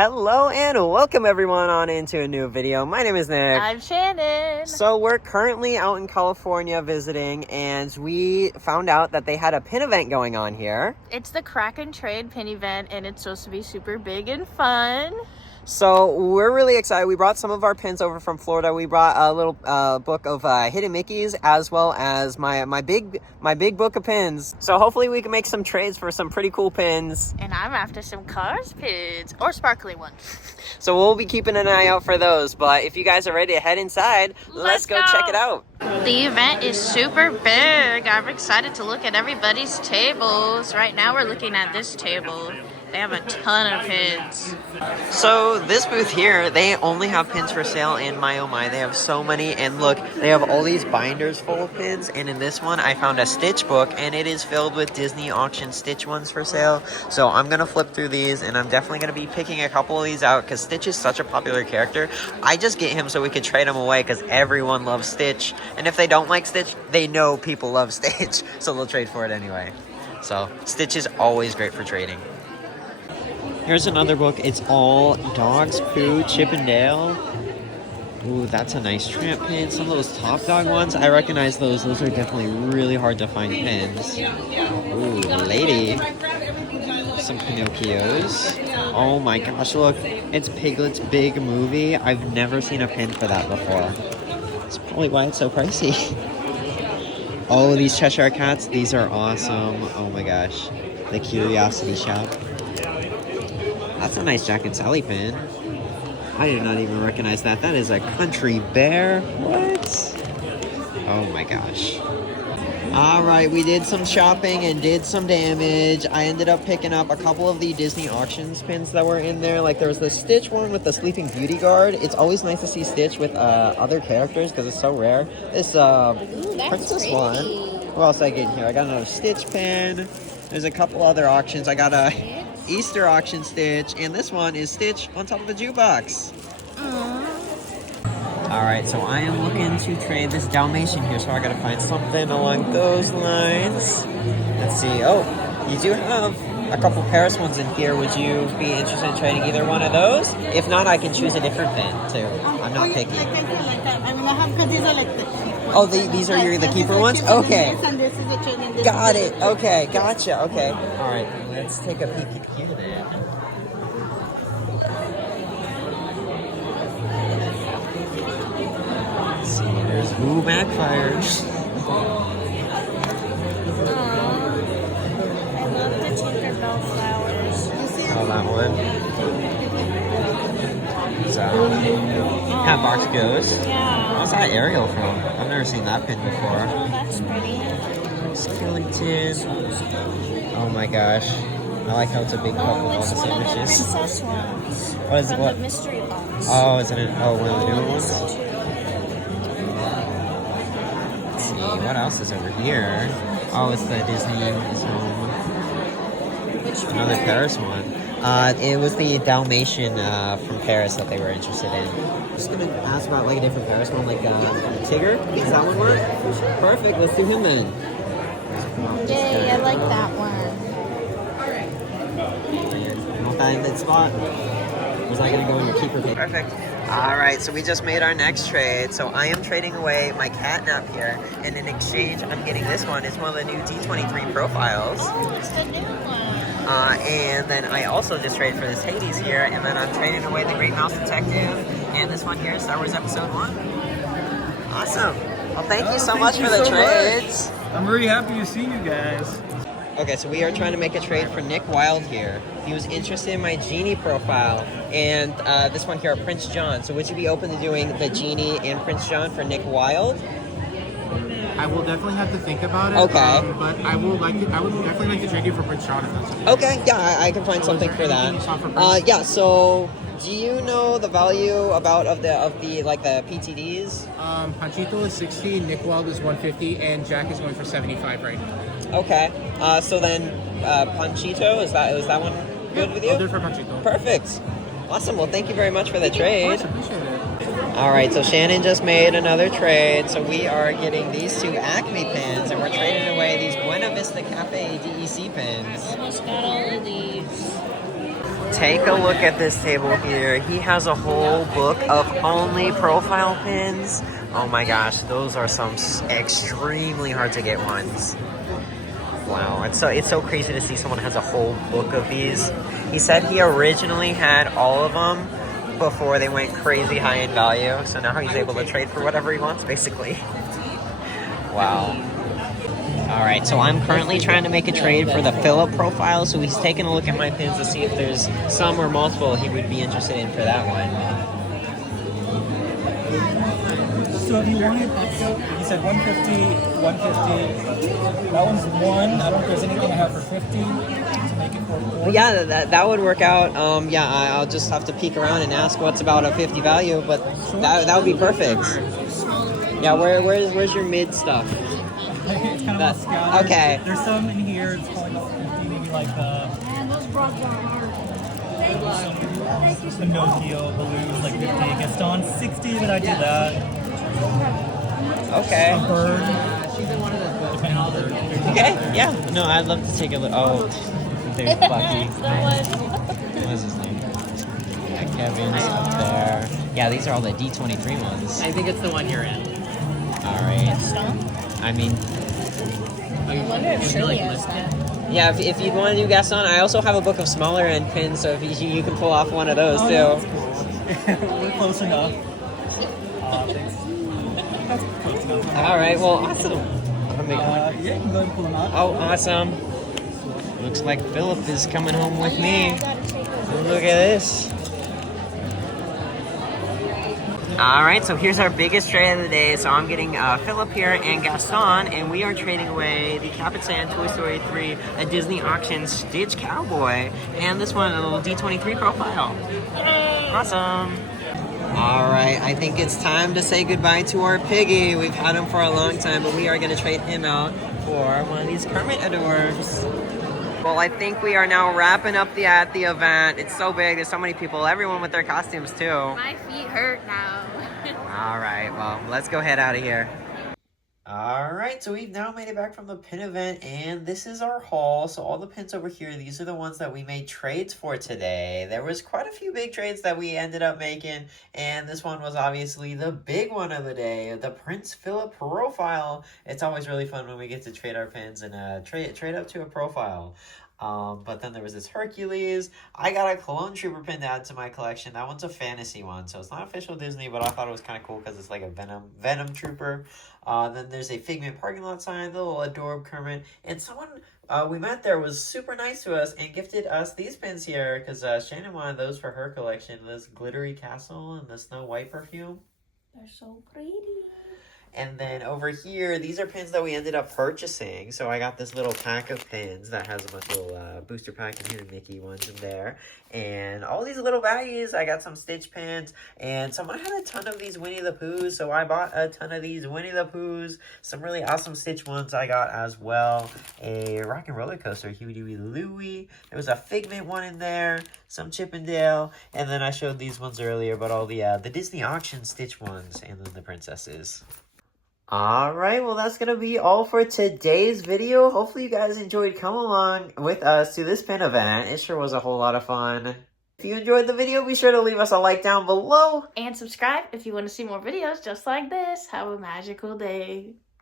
Hello and welcome everyone on into a new video. My name is Nick. I'm Shannon. So we're currently out in California visiting, and we found out that they had a pin event going on here. It's the Kraken Trade pin event, and it's supposed to be super big and fun. So we're really excited. We brought some of our pins over from Florida. We brought a little book of hidden Mickeys, as well as my big book of pins. So hopefully we can make some trades for some pretty cool pins. And I'm after some Cars pins or sparkly ones. So we'll be keeping an eye out for those. But if you guys are ready to head inside, let's go check it out. The event is super big. I'm excited to look at everybody's tables. Right now we're looking at this table. They have a ton of pins. So this booth here, they only have pins for sale, and my oh my, they have so many. And look, they have all these binders full of pins, and in this one I found a Stitch book, and it is filled with Disney auction Stitch ones for sale. So I'm gonna flip through these, and I'm definitely gonna be picking a couple of these out because Stitch is such a popular character. I just get him so we could trade him away because everyone loves Stitch, and if they don't like Stitch, they know people love Stitch, so they'll trade for it anyway. So Stitch is always great for trading. Here's another book. It's all Dogs Poo Chip and Dale. Ooh, that's a nice tramp pin. Some of those Top Dog ones, I recognize those. Those are definitely really hard to find pins. Ooh, lady. Some Pinocchios. Oh my gosh, look. It's Piglet's big movie. I've never seen a pin for that before. That's probably why it's so pricey. Oh, these Cheshire Cats. These are awesome. Oh my gosh. The Curiosity Shop. That's a nice Jack and Sally pin. I did not even recognize that. That is a Country Bear. What? Oh my gosh. Alright, we did some shopping and did some damage. I ended up picking up a couple of the Disney auctions pins that were in there. Like there was the Stitch one with the Sleeping Beauty Guard. It's always nice to see Stitch with other characters because it's so rare. This Princess one. What else did I get in here? I got another Stitch pin. There's a couple other auctions. I got a Easter auction Stitch, and this one is Stitch on top of a jukebox. Alright, so I am looking to trade this Dalmatian here, so I gotta find something along those lines. Let's see. Oh, you do have a couple Paris ones in here. Would you be interested in trading either one of those? If not, I can choose a different pin too. I'm not picky. Oh, these are the keeper ones? Okay. Got it. Okay, gotcha. Okay. Alright, let's take a peek here then. Let's see, there's Who Backfires. I love the Tinkerbell flowers. Oh, that one. That box goes. Yeah. What's that Ariel from? I've never seen that pin before. Oh, that's pretty. Skellington. Oh my gosh. I like how it's a big cup with all the It's one of the signatures. princess ones. What is it? From What? the mystery box. Oh, is it? Oh, one of the newer ones? Let's see. What else is over here? Oh, it's the Disney is Home. Another Paris one. It was the Dalmatian from Paris that they were interested in. Just gonna ask about like a different Paris one, like Tigger. Does that one work? Perfect. Let's do him then. Yay, I like that one. I'll find that spot. Was I gonna go in your keeper pin? Perfect. All right, so we just made our next trade. So I am trading away my catnap here, and in exchange, I'm getting this one. It's one of the new D23 profiles. Oh, it's the new one. And then I also just traded for this Hades here, and then I'm trading away the Great Mouse Detective, and this one here, Star Wars Episode 1. Awesome. Well, thank you so much for the trades. I'm really happy to see you guys. Okay, so we are trying to make a trade for Nick Wilde here. He was interested in my Genie profile, and this one here, Prince John. So would you be open to doing the Genie and Prince John for Nick Wilde? I will definitely have to think about it. Okay. But I would definitely like to trade you for Prince John if that's okay. Okay, yeah, I can find something for that. Yeah, so do you know the value of the like the PTDs? Panchito is 60, Nick Wilde is 150, and Jack is going for 75 right now. Okay. So then Panchito, is that one good with you? I'll do it for Panchito. Perfect. Awesome. Well, thank you very much for the trade. Of course, appreciate it. All right, so Shannon just made another trade. So we are getting these two Acme pins, and we're trading away these Buena Vista Cafe DEC pins. Almost got all of these. take a look at this table here. He has a whole book of only profile pins. Oh my gosh, those are some extremely hard to get ones. Wow, it's so crazy to see someone has a whole book of these. He said he originally had all of them before they went crazy high in value, so now he's able to trade for whatever he wants, basically. Wow. All right, so I'm currently trying to make a trade for the Philip profile, so he's taking a look at my pins to see if there's some or multiple he would be interested in for that one. So if you wanted, you said 150, 150. That one's one. I don't know if there's anything I have for 50 to make it for 4. Yeah, that would work out. Yeah, I'll just have to peek around and ask what's about a 50 value, but that would be perfect. Yeah, where's your mid stuff? It's kind of scattered. Okay. There's some in here. It's probably about 50, maybe like Pinocchio balloons, like 50. Gaston 60, but I do that. Okay. A bird. Okay, yeah. No, I'd love to take a look. Oh, there's Bucky. What's his name? Yeah, Kevin's up there. Yeah, these are all the D23 ones. I think it's the one you're in. All right. I mean, I wonder if Shirley has that. yeah, if you want to do Gaston, I also have a book of smaller end pins, so if you can pull off one of those too. We're close enough. Thanks. That's close enough. All right, well, awesome. Yeah, you can go ahead and pull them out. Oh, awesome. Looks like Philip is coming home with me. Look at this. All right, so here's our biggest trade of the day. So I'm getting Philip here and Gaston, and we are trading away the Capitan Toy Story 3, a Disney auction Stitch Cowboy, and this one, a little D23 profile. Awesome. All right, I think it's time to say goodbye to our piggy. We've had him for a long time, but we are going to trade him out for one of these Kermit Adores. Well, I think we are now wrapping up the event. It's so big. There's so many people. Everyone with their costumes, too. My feet hurt now. All right, well, let's go head out of here. All right, so we've now made it back from the pin event, and this is our haul. So all the pins over here, these are the ones that we made trades for today. There was quite a few big trades that we ended up making, and this one was obviously the big one of the day, the Prince Philip profile. It's always really fun when we get to trade our pins and trade up to a profile. But then there was this Hercules. I got a Clone Trooper pin to add to my collection. That one's a fantasy one, so it's not official Disney, but I thought it was kind of cool because it's like a Venom Trooper. Then there's a Figment parking lot sign, the little Adorable Kermit, and someone we met there was super nice to us and gifted us these pins here because Shannon wanted those for her collection. This Glittery Castle and the Snow White perfume. They're so pretty. And then over here, these are pins that we ended up purchasing. So I got this little pack of pins that has a bunch of little booster pack and here Mickey ones in there. And all these little baggies. I got some Stitch pins. And someone had a ton of these Winnie the Poohs. So I bought a ton of these Winnie the Poohs. Some really awesome Stitch ones I got as well. A Rock and Roller Coaster, Huey, Dewey, Louie. There was a Figment one in there. Some Chippendale. And then I showed these ones earlier. But all the Disney auction Stitch ones. And then the princesses. Alright, well that's going to be all for today's video. Hopefully you guys enjoyed coming along with us to this pin event. It sure was a whole lot of fun. If you enjoyed the video, be sure to leave us a like down below. And subscribe if you want to see more videos just like this. Have a magical day.